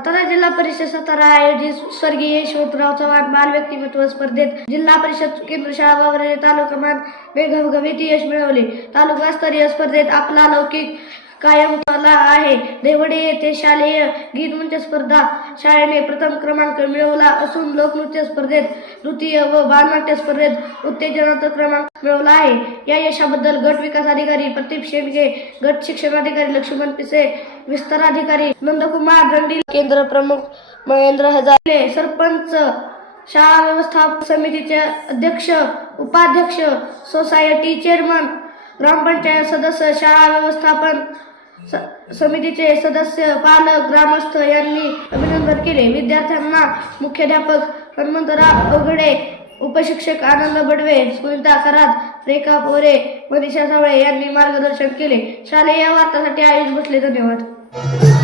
सातारा जिल्हा परिषद सातारा आयोजित स्वर्गीय यशवंतराव चव्हाण बाल व्यक्तिमत्व स्पर्धेत जिल्हा परिषद केंद्र शाळा वावरे तालुका मान घवघवीत यश मिळवले. तालुकास्तरीय स्पर्धेत आपला लौकिक कायम झाला आहे. देवडे येथे शालेय गीत स्पर्धा शाळेने प्रथम क्रमांक मिळवला असून लोकनृत्य स्पर्धेत द्वितीय व बालनाट्य स्पर्धेत उत्तेजनाचा क्रमांक मिळवला आहे. या यशाबद्दल गट विकास अधिकारी प्रदीप शेंडगे गट शिक्षणाधिकारी लक्ष्मण पिसे विस्ताराधिकारी नंदकुमार रंडील केंद्र प्रमुख महेंद्र हजारे सरपंच शाळा व्यवस्थापन समितीचे अध्यक्ष उपाध्यक्ष सोसायटी चेअरमन ग्रामपंचायत सदस्य शाळा व्यवस्थापन समितीचे सदस्य पालक ग्रामस्थ यांनी अभिनंदन केले. विद्यार्थ्यांना मुख्याध्यापक हनुमंतराव अवघडे उपशिक्षक आनंद बडवे सुनीता करात रेखा पोरे मनीषा सावळे यांनी मार्गदर्शन केले. शालेय वार्तासाठी आयुष बसले धन्यवाद.